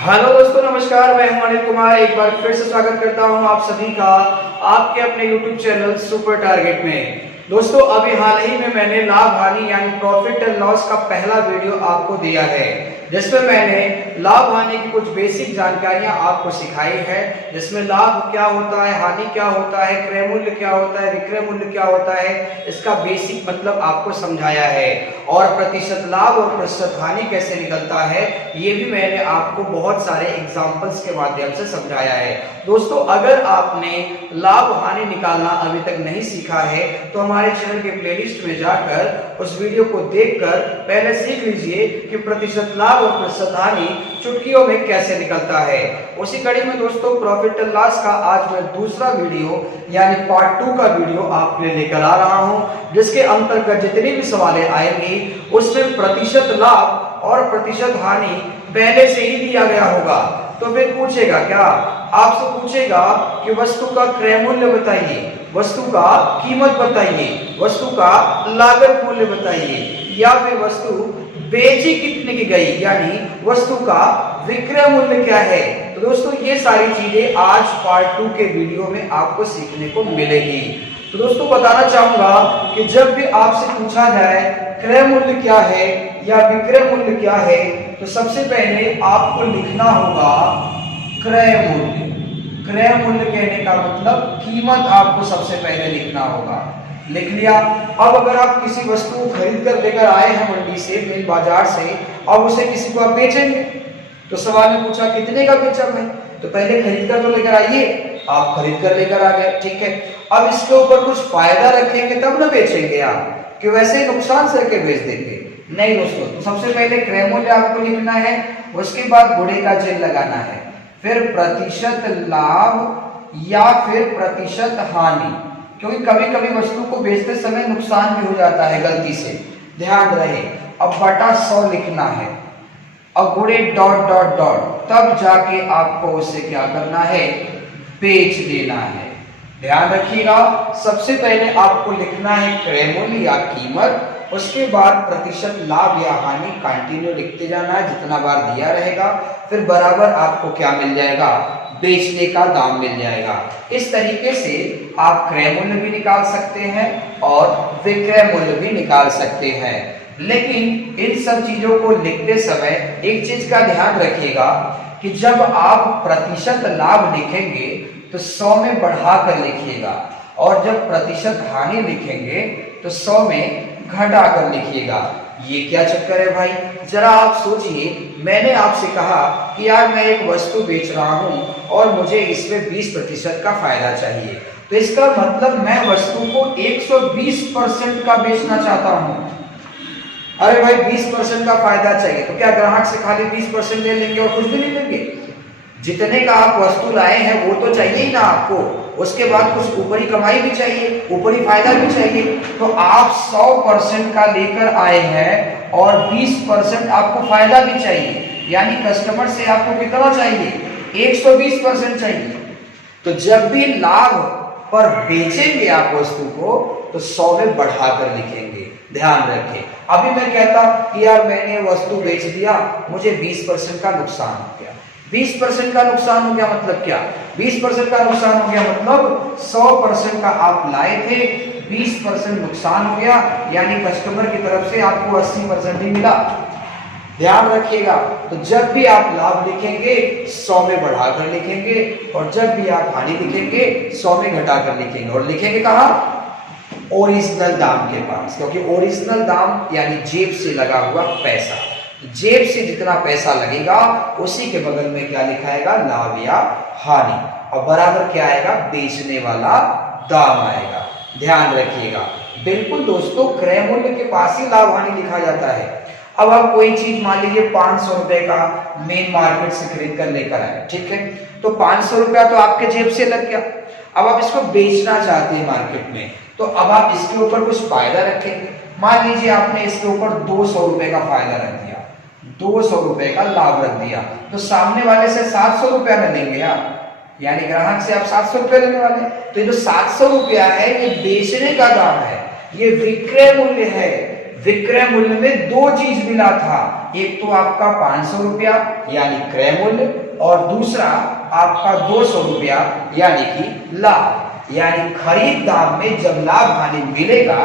Hello दोस्तों, नमस्कार। मैं हूं अनिल कुमार। एक बार फिर से स्वागत करता हूं आप सभी का आपके अपने YouTube चैनल सुपर टारगेट में। दोस्तों, अभी हाल ही में मैंने लाभ हानि यानी प्रॉफिट एंड लॉस का पहला वीडियो आपको दिया है, जिसमें मैंने लाभ हानि की कुछ बेसिक जानकारियां आपको सिखाई है, जिसमें लाभ क्या होता है, हानि क्या होता है, क्रय मूल्य क्या होता है, विक्रय मूल्य क्या होता है, इसका बेसिक मतलब आपको समझाया है। और प्रतिशत लाभ और प्रतिशत हानि कैसे निकलता है, ये भी मैंने आपको बहुत सारे एग्जाम्पल्स के माध्यम से समझाया है। दोस्तों, अगर आपने लाभ हानि निकालना अभी तक नहीं सीखा है तो हमारे चैनल के प्लेलिस्ट में जाकर उस वीडियो को देखकर पहले सीख लीजिए कि प्रतिशत लाभ और प्रतिशत हानि चुटकियों में कैसे निकलता है। उसी कड़ी में दोस्तों, प्रॉफिट एंड लॉस का आज मैं दूसरा वीडियो यानी पार्ट 2 का वीडियो आपके लिए लेकर आ रहा हूं, जिसके अंतर्गत जितनी भी सवालें आएंगी उसमें प्रतिशत लाभ और प्रतिशत हानि पहले से ही दिया गया होगा। तो फिर पूछेगा क्या, आपसे पूछेगा कि वस्तु का क्रय मूल्य बताइए, वस्तु का कीमत बताइए, वस्तु का लागत मूल्य बताइए, या फिर वस्तु बेची कितने की गई यानी वस्तु का विक्रय मूल्य क्या है। तो दोस्तों, ये सारी चीजें आज पार्ट 2 के वीडियो में आपको सीखने को मिलेगी। तो दोस्तों, बताना चाहूंगा कि जब भी आपसे पूछा जाए क्रय मूल्य क्या है या विक्रय मूल्य क्या है, तो सबसे पहले आपको लिखना होगा क्रय मूल्य। क्रय मूल्य कहने का मतलब कीमत आपको सबसे पहले लिखना होगा। लिख लिया। अब अगर आप किसी वस्तु को खरीद कर लेकर आए हैं मंडी से, मेन बाजार से, और उसे किसी को आप बेचेंगे, तो सवाल में पूछा कितने का बेचा मैं, तो पहले खरीद कर तो लेकर आइए, आप खरीद कर लेकर आ गए, ठीक है। अब इसके ऊपर कुछ फायदा रखेंगे तब ना बेचेंगे आप, कि वैसे ही नुकसान से के बेच देंगे, नहीं दोस्तों। तो सबसे पहले क्रय मूल्य आपको लिखना है, उसके बाद गुणे का चिन्ह लगाना है, फिर प्रतिशत लाभ या फिर प्रतिशत हानि, क्योंकि कभी कभी वस्तु को बेचते समय नुकसान भी हो जाता है गलती से, ध्यान रहे। अब बटा 100 लिखना है और गुणे डॉट डॉट डॉट, तब जाके आपको उसे क्या करना है, बेच देना है। ध्यान रखिएगा, सबसे पहले आपको लिखना है क्रय मूल्य या कीमत, उसके बाद प्रतिशत लाभ या हानि कंटिन्यू लिखते जाना है, जितना बार दिया रहेगा, फिर बराबर आपको क्या मिल जाएगा, बेचने का दाम मिल जाएगा। इस तरीके से आप क्रय मूल्य भी निकाल सकते हैं और विक्रय मूल्य भी निकाल सकते हैं। लेकिन इन सब चीजों को लिखते समय एक चीज का ध्यान रखिएगा कि जब आप प्रतिशत लाभ लिखेंगे तो 100 में बढ़ाकर लिखिएगा, और जब प्रतिशत हानि लिखेंगे तो 100 में घटाकर लिखिएगा। ये क्या चक्कर है भाई, जरा आप सोचिए। मैंने आपसे कहा कि यार मैं एक वस्तु बेच रहा हूं और मुझे इसमें 20% का फायदा चाहिए, तो इसका मतलब मैं वस्तु को 120% का बेचना चाहता हूं। अरे भाई, 20% का फायदा चाहिए, तो क्या ग्राहक से खाली 20% ले लेंगे और कुछ भी नहीं लेंगे? जितने का आप वस्तु लाए हैं वो तो चाहिए ही ना आपको, उसके बाद कुछ ऊपरी कमाई भी चाहिए, ऊपरी फायदा भी चाहिए। तो आप 100% का लेकर आए हैं और 20% आपको फायदा भी चाहिए, यानी कस्टमर से आपको कितना चाहिए, 120% चाहिए। तो जब भी लाभ पर बेचेंगे आप वस्तु को तो 100 में बढ़ाकर लिखेंगे, ध्यान रखें। अभी मैं कहता कि यार मैंने वस्तु बेच दिया, मुझे 20% का नुकसान हो गया। 20% का नुकसान हो गया मतलब क्या, 20% का नुकसान हो गया मतलब 100% का आप लाए थे, 20% नुकसान हो गया, यानी कस्टमर की तरफ से आपको 80% ही मिला। ध्यान रखिएगा। तो जब भी आप लाभ लिखेंगे 100 में बढ़ाकर लिखेंगे, और जब भी आप हानि लिखेंगे 100 में घटाकर लिखेंगे। और लिखेंगे कहाँ, ओरिजिनल दाम के पास, क्योंकि ओरिजिनल दाम यानी जेब से लगा हुआ पैसा। जेब से जितना पैसा लगेगा उसी के बगल में क्या लिखाएगा, लाभ या हानि, और बराबर क्या आएगा, बेचने वाला दाम आएगा। ध्यान रखिएगा। बिल्कुल दोस्तों, क्रय मूल्य के पास ही लाभ हानि लिखा जाता है। अब आप कोई चीज मान लीजिए 500 रुपए का मेन मार्केट से खरीद कर लेकर आए, ठीक है, तो 500 रुपया तो आपके जेब से लग गया। अब आप इसको बेचना चाहते हैं मार्केट में, तो अब आप इसके ऊपर कुछ फायदा रखेंगे। मान लीजिए आपने इसके ऊपर 200 रुपए का फायदा रख दिया, 200 रुपए का लाभ रख दिया, तो सामने वाले से 700 रुपया में देंगे आप, यानी ग्राहक से आप 700 रुपया लेने वाले। तो ये जो 700 रुपया है ये बेचने का दाम है, ये विक्रय मूल्य है। विक्रय मूल्य में दो चीज मिला था, एक तो आपका 500 रुपया यानी क्रय मूल्य और दूसरा आपका 200 रुपया यानी कि लाभ। यानी खरीद दाम में जब लाभ हानि मिलेगा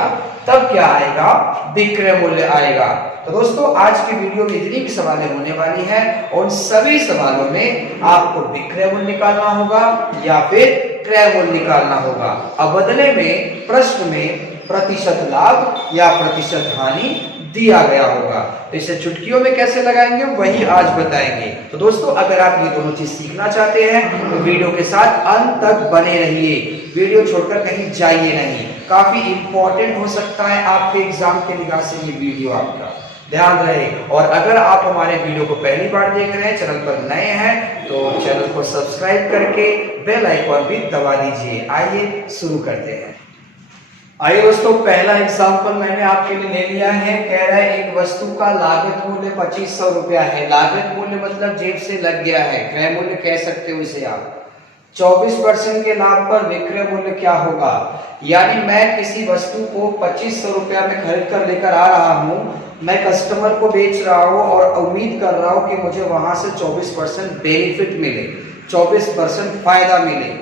तब क्या आएगा, विक्रय मूल्य आएगा। तो दोस्तों आज की वीडियो में इतनी भी सवालें होने वाली हैं और उन सभी सवालों में आपको विक्रय मूल्य निकालना होगा या फिर क्रय मूल्य निकालना होगा। अब बदले में प्रश्न में प्रतिशत लाभ या प्रतिशत हानि दिया गया होगा, तो इसे चुटकियों में कैसे लगाएंगे वही आज बताएंगे। तो दोस्तों अगर आप ये दोनों चीज सीखना चाहते हैं तो वीडियो के साथ अंत तक बने रहिए, वीडियो छोड़कर कहीं जाइए नहीं। काफी इंपॉर्टेंट हो सकता है आपके एग्जाम के निगाह से ये वीडियो, आपका ध्यान रहे। और अगर आप हमारे वीडियो को पहली बार देख रहे हैं, चैनल पर नए हैं, तो चैनल को सब्सक्राइब करके बेल आइकॉन भी दबा दीजिए। आइए शुरू करते हैं। आइए दोस्तों, पहला एग्जाम्पल मैंने आपके लिए ले लिया है। कह रहा है एक वस्तु का लागत मूल्य 2500 रुपया है। लागत मूल्य मतलब जेब से लग गया है, क्रय मूल्य कह सकते हो इसे आप। 24% के लाभ पर विक्रय मूल्य क्या होगा। यानी मैं किसी वस्तु को 2500 रुपया में खरीद कर लेकर आ रहा हूं, मैं कस्टमर को बेच रहा हूं और उम्मीद कर रहा हूं कि मुझे वहां से 24% बेनिफिट मिले, 24% फायदा मिले।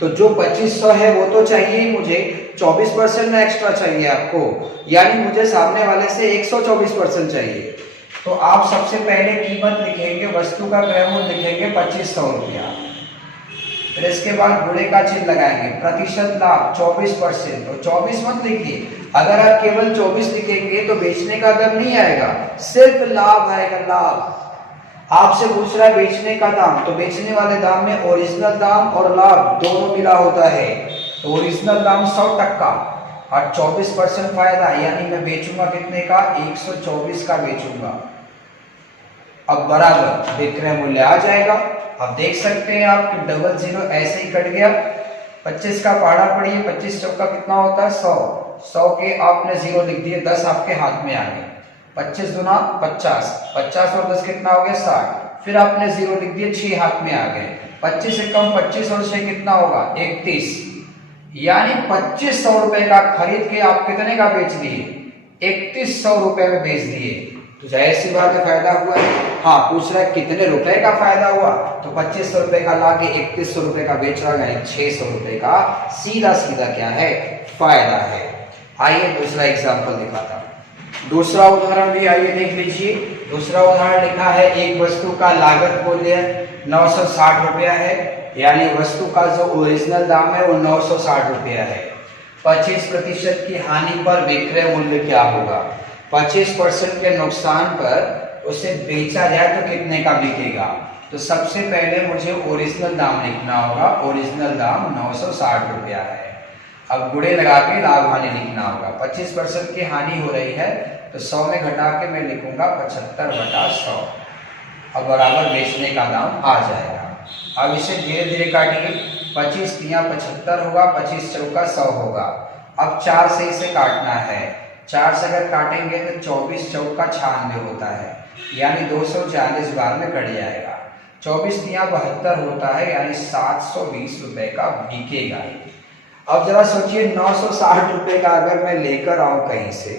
तो जो 2500 है वो तो चाहिए ही मुझे, 24% में एक्स्ट्रा चाहिए आपको, यानी मुझे सामने वाले से 124% चाहिए। तो आप सबसे पहले कीमत लिखेंगे, वस्तु का क्रय मूल्य लिखेंगे 2500 रुपया। फिर इसके बाद गुणे का चिन्ह लगाएंगे, प्रतिशत लाभ 24%। तो 24 मत लिखिए, अगर आप केवल 24 लिखेंगे तो बेचने का दर नहीं आएगा, सिर्फ लाभ आएगा, लाभ। आपसे पूछ रहा है बेचने का दाम, तो बेचने वाले दाम में ओरिजिनल दाम और लाभ दोनों मिला होता है। तो ओरिजिनल दाम 100% और 24% फायदा, यानी मैं बेचूंगा कितने का, 124 का बेचूंगा। अब बराबर विक्रय मूल्य आ जाएगा। अब देख सकते हैं आप कि डबल जीरो ऐसे ही कट गया। 25 का पहाड़ा पड़िए, 25 चौका कितना होता है 100, 100 के आपने जीरो लिख दिए, 10 आपके हाथ में आ गए। 25 दूना 50, 50 और 10 कितना हो गया 60, फिर आपने जीरो लिख दिए, 6 हाथ में आ गए। 25 से कम 25 और 6 कितना होगा 31, यानी 2500 रुपए का खरीद के आप कितने का बेच दिए, 3100 रुपए में बेच दिए। तो जाहिर सी बात है फायदा हुआ है। हाँ, पूछ रहा है कितने रुपए का फायदा हुआ, तो 2500 रुपए का लाके 3100 रुपए का बेच रहा है, 600 रुपए का सीधा सीधा क्या है, फायदा है। आइए दूसरा एग्जाम्पल दिखाता हूं। दूसरा उदाहरण भी आइए देख लीजिए। दूसरा उदाहरण लिखा है एक वस्तु का लागत मूल्य 960 रुपया है, यानी वस्तु का जो ओरिजिनल दाम है वो 960 रुपया है। 25% की हानि पर विक्रय मूल्य क्या होगा। 25% के नुकसान पर उसे बेचा जाए तो कितने का बिकेगा। तो सबसे पहले मुझे ओरिजिनल दाम लिखना होगा, ओरिजिनल दाम 960 रुपया है। अब गुणे लगा के लाभ हानि लिखना होगा। 25% की हानि हो रही है तो 100 में घटा के मैं लिखूंगा 75/100। अब बराबर बेचने का दाम आ जाएगा। अब इसे धीरे धीरे काटिए, 25 तिया 75 होगा, 25 चौका 100 होगा। अब 4 से इसे काटना है, 4 से अगर काटेंगे तो 24 चौका 96 होता है, यानी 240 बार में कट जाएगा। 24 तिया 72 होता है, यानी 720 रुपए का बिकेगा। अब जरा सोचिए 960 रुपए का अगर मैं लेकर आऊं कहीं से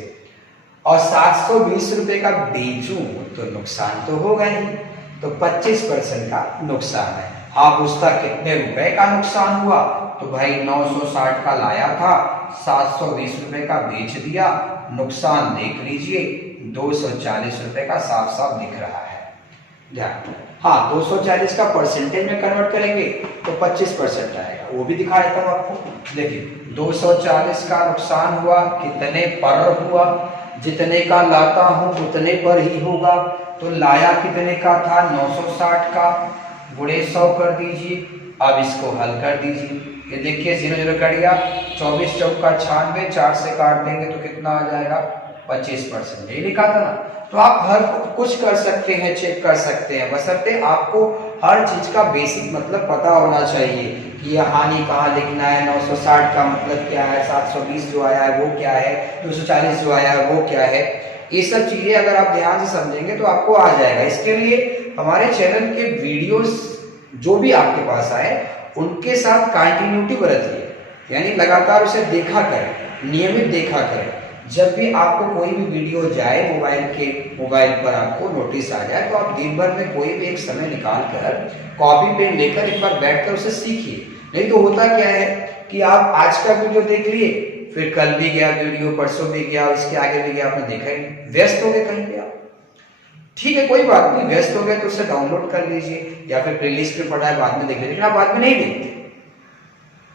और 720 रुपए का बेचूं तो नुकसान तो होगा ही। तो 25% का नुकसान है। हाँ, पूछता कितने रुपए का नुकसान हुआ, तो भाई 960 का लाया था, 720 रुपए का बेच दिया, नुकसान देख लीजिए 240 रुपए का साफ साफ दिख रहा है। ध्यान, हाँ 240 का परसेंटेज में कन्वर्ट करेंगे तो 25% आएगा, वो भी दिखा देता हूँ आपको। देखिए 240 का नुकसान हुआ, कितने पर हुआ, जितने का लाता हूं उतने पर ही होगा। तो लाया कितने का था 960 का, गुणे 100 कर दीजिए। अब इसको हल कर दीजिए, ये देखिए 0 0 कट गया, 24 चौका 96, 4 से काट देंगे तो कितना आ जाएगा 25%, ये लिखा था ना। तो आप हर कुछ कर सकते हैं, चेक कर सकते हैं, बशर्ते आपको हर चीज का बेसिक मतलब पता होना चाहिए कि यह हानि कहाँ लिखना है, 960 का मतलब क्या है, 720 जो आया है वो क्या है, 240 जो आया है वो क्या है। ये सब चीजें अगर आप ध्यान से समझेंगे तो आपको आ जाएगा। इसके लिए हमारे चैनल के वीडियोस जो भी आपके पास आए उनके साथ कंटिन्यूटी बरतिए, यानी लगातार उसे देखा करें, नियमित देखा करें। जब भी आपको कोई भी वीडियो जाए मोबाइल पर आपको नोटिस आ जाए, तो आप दिन भर में कोई भी एक समय निकाल कर कॉपी पेन लेकर एक बार बैठकर उसे सीखिए। नहीं तो होता क्या है कि आप आज का वीडियो देख लिए, फिर कल भी गया वीडियो, परसों भी गया, इसके आगे भी गया, आपने देखा ही नहीं, व्यस्त हो गए कहीं पे आप। ठीक है, कोई बात नहीं, व्यस्त हो गए तो उसे डाउनलोड कर लीजिए या फिर प्लेलिस्ट में पड़ा है बाद में देख लीजिए, लेकिन आप बाद में नहीं देखते।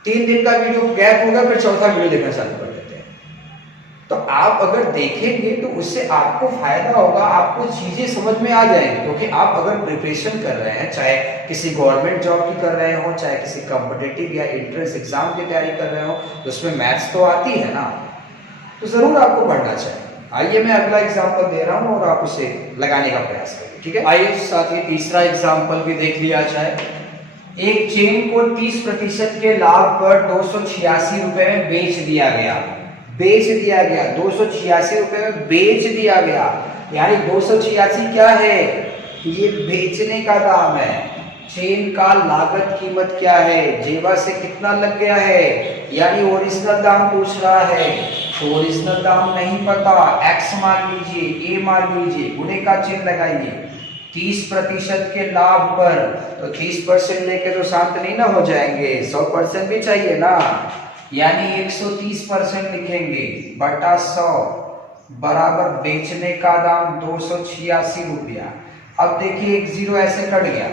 3 दिन का वीडियो गैप होगा, फिर चौथा वीडियो देखना चालू कर देते हैं। तो आप अगर देखेंगे तो उससे आपको फायदा होगा, आपको चीजें समझ में आ जाएंगी। क्योंकि आप अगर प्रिपरेशन कर रहे हैं, चाहे किसी गवर्नमेंट जॉब की कर रहे हो, चाहे किसी कॉम्पिटिटिव या एंट्रेंस एग्जाम की तैयारी कर रहे हो, तो उसमें मैथ्स तो आती है ना, तो जरूर आपको पढ़ना चाहिए। आइए मैं अगला एग्जाम्पल दे रहा हूं और आप उसे लगाने का प्रयास करिए। ठीक है, आइए साथ ही तीसरा एग्जाम्पल भी देख लिया जाए। एक चेन को 30% के लाभ पर 286 रुपए में बेच दिया गया। 286 रुपए में बेच दिया गया, यानी 286 क्या है, ये बेचने का दाम है। चेन का लागत कीमत क्या है, जेवा से कितना लग गया है, यानी ओरिजिनल दाम पूछ रहा है। तो ओरिजिनल दाम नहीं पता, एक्स मान लीजिए, ए मान लीजिए, गुणे का चिन्ह लगाइए। 30% के लाभ पर, तो 30% लेके तो शांत नहीं ना हो जाएंगे, 100% भी चाहिए ना, यानी 130% लिखेंगे बटा 100 बराबर बेचने का दाम 286 रुपया। अब देखिए एक जीरो ऐसे कट गया।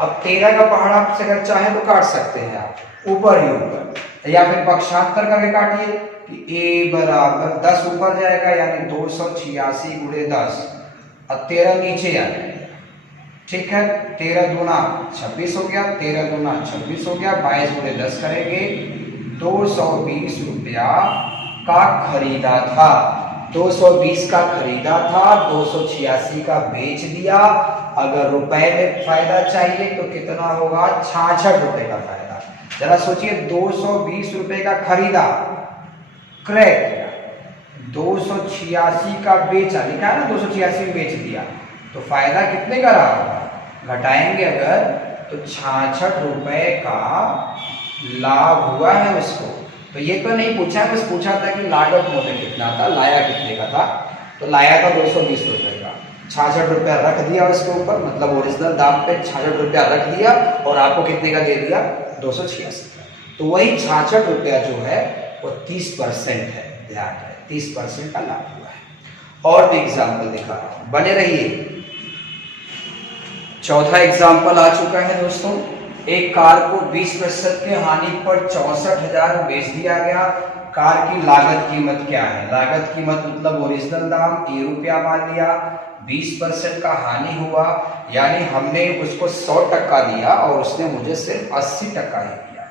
अब 13 का पहाड़ आप अगर चाहे तो काट सकते हैं आप, ऊपर ही ऊपर, या फिर पक्षांतर करके काटिए कि a बराबर 10 ऊपर जाएगा, यानी 286 गुणे 10, अब 13 नीचे आ जाएगा। ठीक है, 13 दूना 26 हो गया, 13 दूना 26 हो गया, 22 गुणे 10 करेंगे, 220 रुपया का खरीदा था, 220 का खरीदा था, 286 का बेच दिया। अगर रुपए में फायदा चाहिए तो कितना होगा, 66 रुपए का फायदा। जरा सोचिए, 220 रुपए का खरीदा, क्रय किया, 286 का बेचा, लिखा है ना 286 में बेच दिया, तो फायदा कितने का रहा होगा, घटाएंगे अगर तो 66 रुपए का लाभ हुआ है उसको। तो ये तो नहीं पूछा है, बस पूछा था कि लागत मूल्य कितना था, लाया कितने का था, तो लाया था 220 रुपए का, 66 रुपया रख दिया उसके ऊपर, मतलब ओरिजिनल दाम पे 66 रुपया रख दिया और आपको कितने का दे दिया, 286 का। तो वही 66 रुपया जो है वो 30% है, ध्यान रहे 30% का लाभ हुआ है। और भी एग्जाम्पल दिखा रहा हूं, बने रहिए। चौथा एग्जाम्पल आ चुका है दोस्तों। एक कार को 20% के हानि पर 64,000 बेच दिया गया। कार की लागत कीमत क्या है, लागत कीमत मतलब ओरिजिनल दाम ए रुपया मान लिया, 20% का हानि हुआ, यानी हमने उसको 100% दिया और उसने मुझे सिर्फ 80% ही दिया,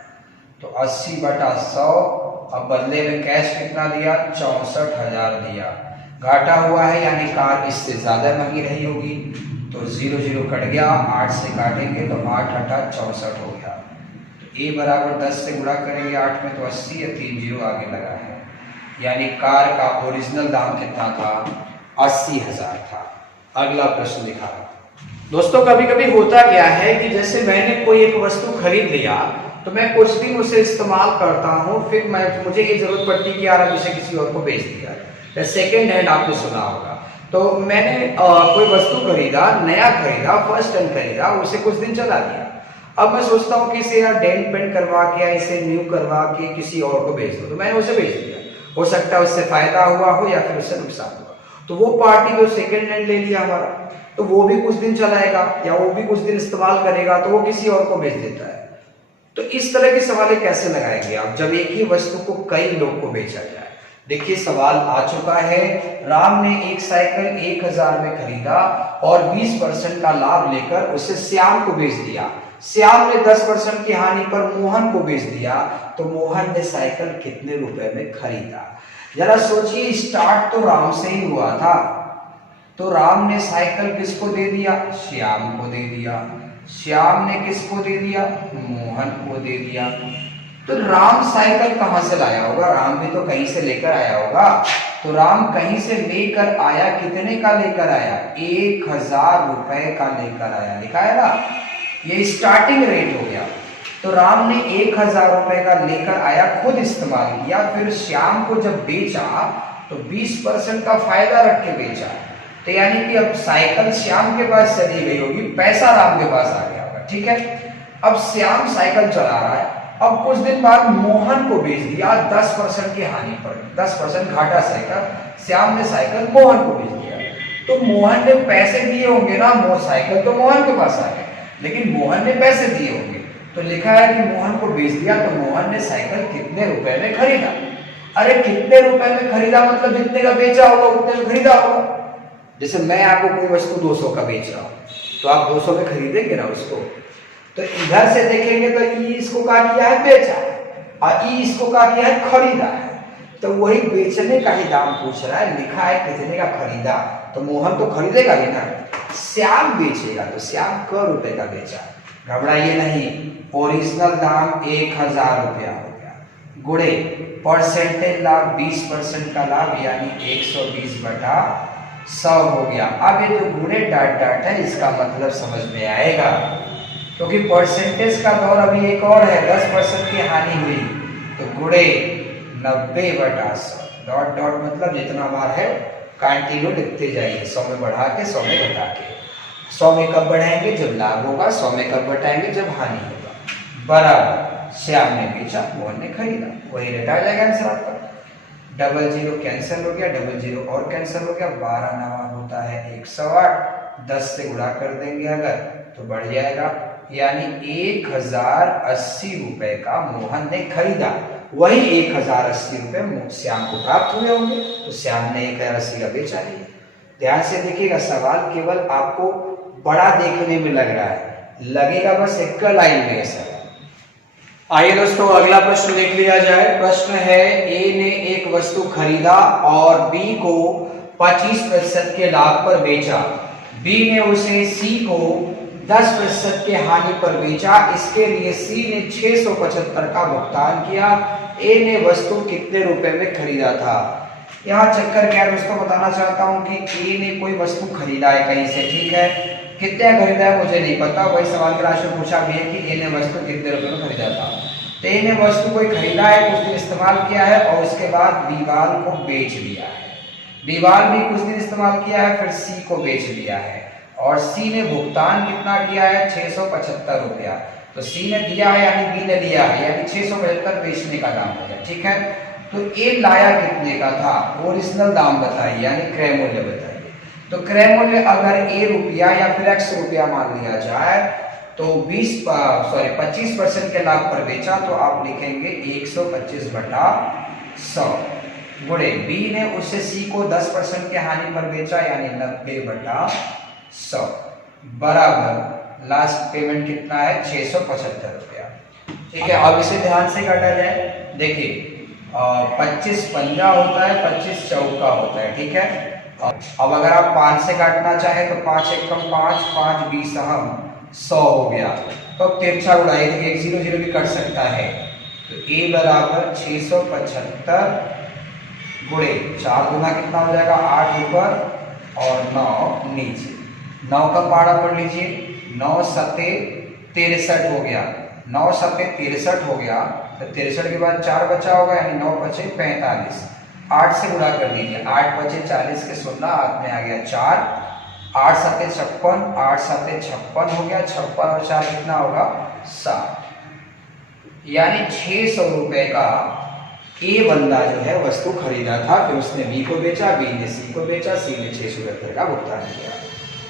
तो 80 बटा 100, अब बदले में कैश कितना दिया, 64,000 दिया। घाटा हुआ है, यानी कार इससे ज्यादा महंगी रही होगी, तो 0 0 कट गया, 8 से काटेंगे तो 8 8 64 हो गया। तो ए बराबर 10 से गुणा करेंगे 8 में तो 80 या 3 0 आगे लगा है, यानी कार का ओरिजिनल दाम कितना था, 80,000 था। अगला प्रश्न दिखा रहा हूं दोस्तों। कभी कभी होता क्या है कि जैसे मैंने कोई एक वस्तु खरीद लिया, तो मैं कुछ दिन उसे इस्तेमाल करता हूँ, फिर मुझे ये जरूरत पड़ती है कि यार अब इसे किसी और को बेच दिया। सेकेंड हैंड आपने सुना होगा, तो मैंने कोई वस्तु खरीदा, नया खरीदा, फर्स्ट हैंड खरीदा, उसे कुछ दिन चला दिया। अब मैं सोचता हूँ कि इसे यार डेंट पेंट करवा के या इसे न्यू करवा के किसी और को बेच दो, तो मैंने उसे बेच दिया। हो सकता है उससे फायदा हुआ हो या फिर उससे नुकसान हुआ, तो वो पार्टी जो सेकेंड हैंड ले लिया हमारा, तो वो भी कुछ दिन चलाएगा या वो भी कुछ दिन इस्तेमाल करेगा, तो वो किसी और को बेच देता है। तो इस तरह के सवाल कैसे लगाएंगे आप जब एक ही वस्तु को कई लोग को बेचा जाए। देखिए सवाल आ चुका है। राम ने एक साइकिल 1000 में खरीदा और 20% का लाभ लेकर उसे श्याम को बेच दिया। श्याम ने 10% की हानि पर मोहन को बेच दिया, तो मोहन ने साइकिल कितने रुपए में खरीदा। जरा सोचिए, स्टार्ट तो राम से ही हुआ था, तो राम ने साइकिल किसको दे दिया, श्याम को दे दिया। श्याम ने किसको दे दिया, मोहन को दे दिया। तो राम साइकिल कहां से लाया होगा, राम भी तो कहीं से लेकर आया होगा। तो राम कहीं से लेकर आया, कितने का लेकर आया, 1000 रुपए का लेकर आया, लिखा है ना, ये स्टार्टिंग रेट हो गया। तो राम ने 1000 रुपए का लेकर आया, खुद इस्तेमाल किया, फिर श्याम को जब बेचा तो 20% का फायदा रख के बेचा। तो यानी कि अब साइकिल श्याम के पास चली गई होगी, पैसा राम के पास आ गया होगा। ठीक है, अब श्याम साइकिल चला रहा है, अब कुछ दिन बाद मोहन को बेच दिया 10% की हानि पर, 10% घाटा साइकिल श्याम ने साइकिल मोहन को बेच दिया। तो मोहन ने पैसे दिए होंगे ना, साइकिल तो मोहन के पास आ गया, लेकिन मोहन ने पैसे दिए होंगे, तो लिखा है कि मोहन को बेच दिया। तो मोहन ने साइकिल कितने रुपए में खरीदा? अरे कितने रुपए में खरीदा मतलब जितने का बेचा होगा उतने में खरीदा होगा। जैसे मैं आपको कोई वस्तु 200 का बेच रहा हूं, तो आप 200 में खरीदेंगे ना उसको। तो इधर से देखेंगे तो ई इसको क्या किया है, बेचा, और ई इसको क्या किया है, खरीदा है। तो वही बेचने का ही दाम पूछ रहा है, लिखा है कितने का खरीदा, तो मोहन तो खरीदेगा ही ना। श्याम बेचेगा तो श्याम क रुपए का बेचा, घबराइए नहीं, ओरिजिनल दाम 1000 रुपया हो गया, गुणे परसेंटेज लाभ 20% का लाभ यानी 120/100 हो गया। अब ये जो गुणे डाट है इसका मतलब समझ में आएगा, क्योंकि परसेंटेज का दौर अभी एक और है, 10% की हानि हुई, तो गुणे 90/100 डॉट डॉट मतलब जितना बार है कंटिन्यू लिखते जाइए, 100 में बढ़ा के 100 में घटा के। 100 में कब बढ़ाएंगे, जब लाभ होगा, 100 में कब घटाएंगे, जब हानि होगा। बराबर श्याम ने बेचा, मोहन ने खरीदा, वही रेट आ जाएगा आंसर आपका। 00 कैंसिल हो गया, 00 और कैंसिल हो गया, 12 नवा होता है 108, 10 से गुणा कर देंगे अगर तो बढ़ जाएगा, यानी 1080 रुपए का मोहन ने खरीदा, वही 1080 रुपए श्याम को प्राप्त हुए होंगे, तो श्याम ने 1080 का बेचा ही। ध्यान से देखिएगा, सवाल केवल आपको बड़ा देखने में लग रहा है, लगेगा बस एक लाइन में ऐसा। आइए दोस्तों अगला प्रश्न देख लिया जाए। प्रश्न है, ए ने एक वस्तु खरीदा और बी को 25% के लाभ पर बेचा, बी ने उसे सी को 10% के हानि पर बेचा, इसके लिए सी ने 675 का भुगतान किया। ए ने वस्तु कितने रुपए में खरीदा था? यहाँ चक्कर क्या है दोस्तों, बताना चाहता हूँ कि ए ने कोई वस्तु खरीदा है कहीं से, ठीक है, कितने खरीदा है मुझे नहीं पता, वही सवाल के लास्ट में पूछा भी है कि ए ने वस्तु कितने रुपए में खरीदा था। तो ए ने वस्तु कोई खरीदा है, कुछ दिन इस्तेमाल किया है और उसके बाद बीवाल को बेच दिया है, बीवाल भी कुछ दिन इस्तेमाल किया है, फिर सी को बेच दिया है, और सी ने भुगतान कितना किया है, 675 रुपया। तो सी ने दिया है यानी बी ने लिया है, यानी 675 बेचने का दाम हो गया, ठीक है। तो ए लाया कितने का था, ओरिजिनल दाम बताइए, यानी क्रय मूल्य बताइए। तो क्रय मूल्य अगर ए रुपया या फिर x रुपया मान लिया जाए, तो 25% के लाभ पर बेचा, तो आप लिखेंगे 125/100 गुणे बी ने उससे सी को 10% के हानि पर बेचा, यानी 90/100 बराबर लास्ट पेमेंट कितना है, 675 रुपया, ठीक है। अब इसे ध्यान से काटा जाए, देखिए 25 पंजा होता है, 25 चौका होता है, ठीक है। अब अगर आप 5 से काटना चाहे तो 5 एकम 5, 5 20 हम 100 हो गया। तो तिरछा उड़ाइए, देखिए 1 0 0 भी कट सकता है, तो a बराबर 675 गुणे 4 गुना कितना हो जाएगा, 8 ऊपर और 9 नीचे, 9 का पारा पढ़ लीजिए, 9 सते 63 हो गया, 9 सते 63 हो गया, तो 63 के बाद 4 बचा होगा, यानी 9 बचे 45, 8 से गुणा कर दीजिए, 8 बचे 40 के 0 हाथ में आ गया 4, 8 सते 56, 8 सते 56 हो गया, 56 और 4 कितना होगा, 7, यानी 600 रुपए का ए बंदा जो है वस्तु खरीदा था, फिर उसने बी को बेचा, बी ने सी को बेचा, सी ने 675 का भुगतान किया।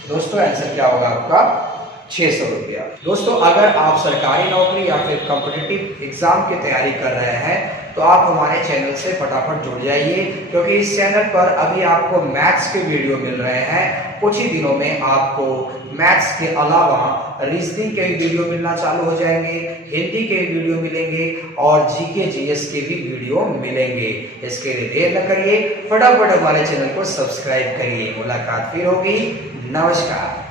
दोस्तों आंसर क्या होगा आपका, 600 रुपया। दोस्तों अगर आप सरकारी नौकरी या फिर कॉम्पिटिटिव एग्जाम की तैयारी कर रहे हैं तो आप हमारे चैनल से फटाफट जुड़ जाइए, क्योंकि इस चैनल पर अभी आपको मैथ्स के वीडियो मिल रहे हैं। कुछ ही दिनों में आपको मैथ्स के अलावा रीजनिंग के भी वीडियो मिलना चालू हो जाएंगे, हिंदी के भी वीडियो मिलेंगे और जीके जीएस के भी वीडियो मिलेंगे। इसके लिए देर न करिए, फटाफट हमारे चैनल को सब्सक्राइब करिए। मुलाकात फिर होगी, नमस्कार।